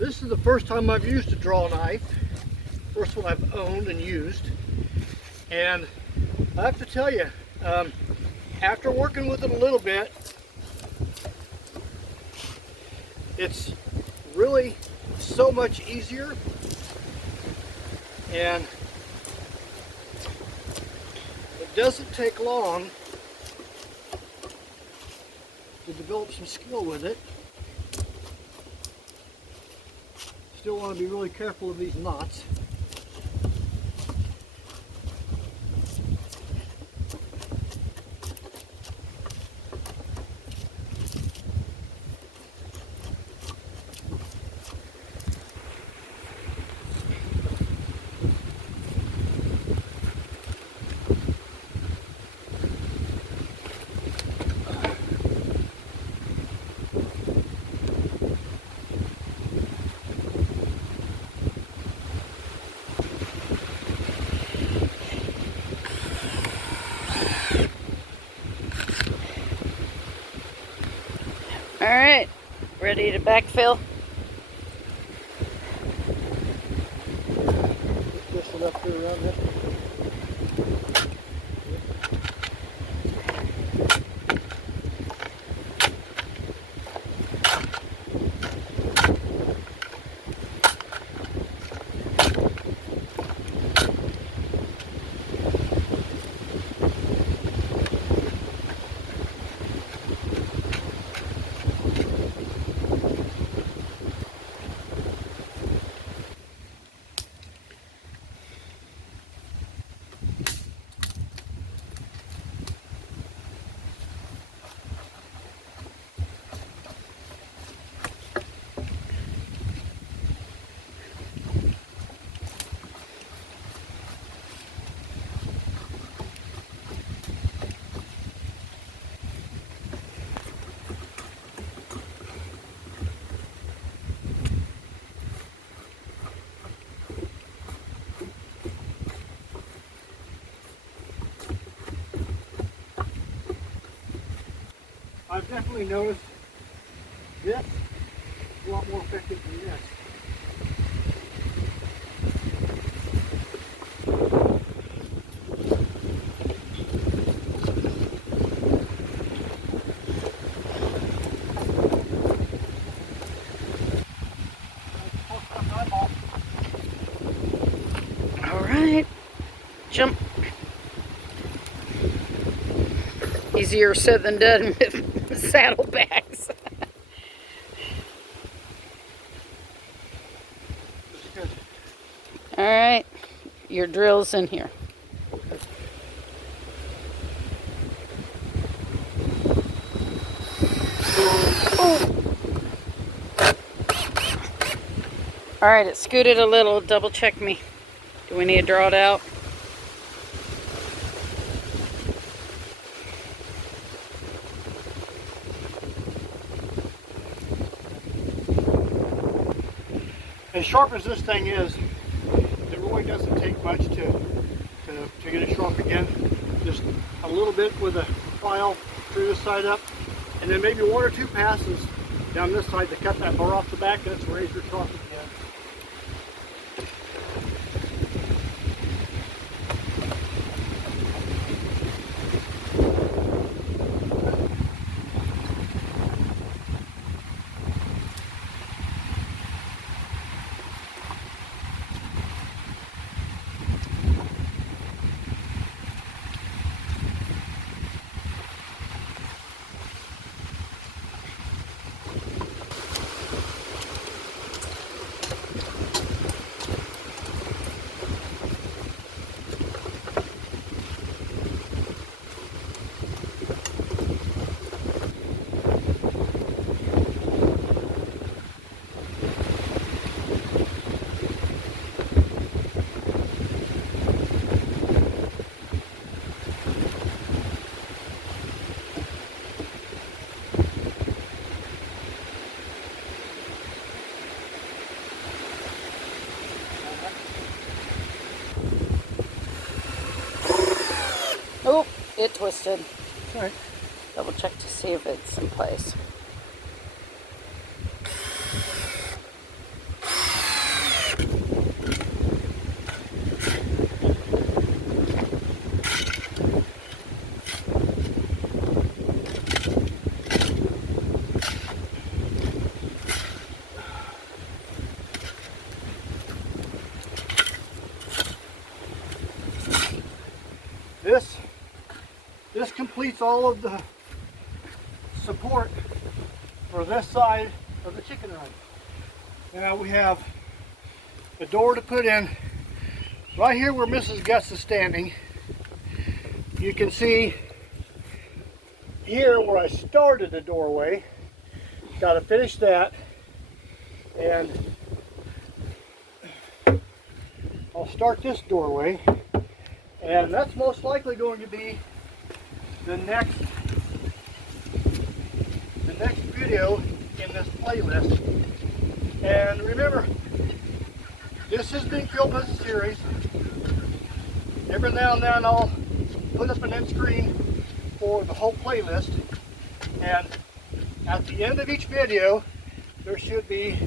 This is the first time I've used a draw knife. First one I've owned and used. And I have to tell you, after working with it a little bit, it's really so much easier, and it doesn't take long to develop some skill with it. Still want to be really careful of these knots. All right, ready to backfill? Push it up here around it. I've definitely noticed this is a lot more effective than this. All right, jump. Easier said than done with saddlebags. All right, your drill's in here. All right, it scooted a little. Double check me. Do we need to draw it out? As sharp as this thing is, it really doesn't take much to get it sharp again. Just a little bit with a file through this side up, and then maybe one or two passes down this side to cut that bar off the back. That's razor sharp again. Oh, it twisted. All right. Double check to see if it's in place. completes all of the support for this side of the chicken run. Now we have a door to put in right here where Mrs. Gus is standing. You can see here where I started the doorway. Got to finish that, and I'll start this doorway, and that's most likely going to be the next video in this playlist. And remember, this has been filmed as a series. Every now and then I'll put up an end screen for the whole playlist, and at the end of each video there should be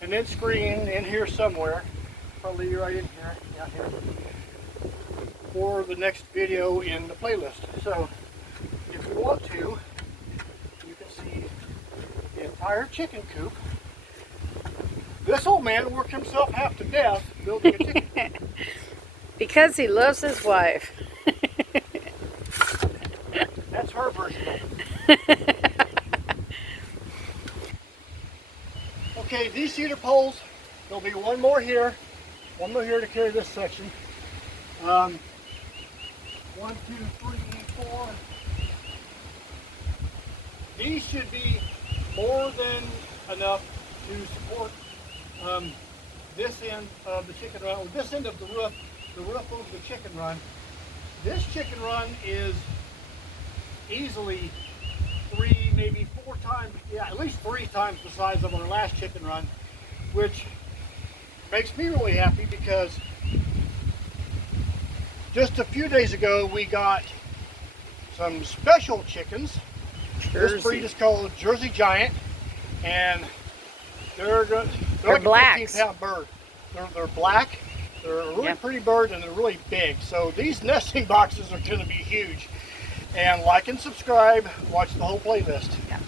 an end screen in here somewhere, probably right in here, down here, for the next video in the playlist. So if you want to, you can see the entire chicken coop. This old man worked himself half to death building a chicken coop. Because he loves his wife. That's her version of it. Okay, these cedar poles, there'll be one more here to carry this section. 1, 2, 3, 4. These should be more than enough to support this end of the chicken run, or this end of the roof over the chicken run. This chicken run is easily 3, maybe 4 times, yeah, at least 3 times the size of our last chicken run, which makes me really happy because just a few days ago we got some special chickens. This breed is called Jersey Giant, and they're good. They're like blacks. a 15-pound bird. They're black. They're a really pretty bird, and they're really big. So these nesting boxes are going to be huge. And like and subscribe. Watch the whole playlist. Yeah.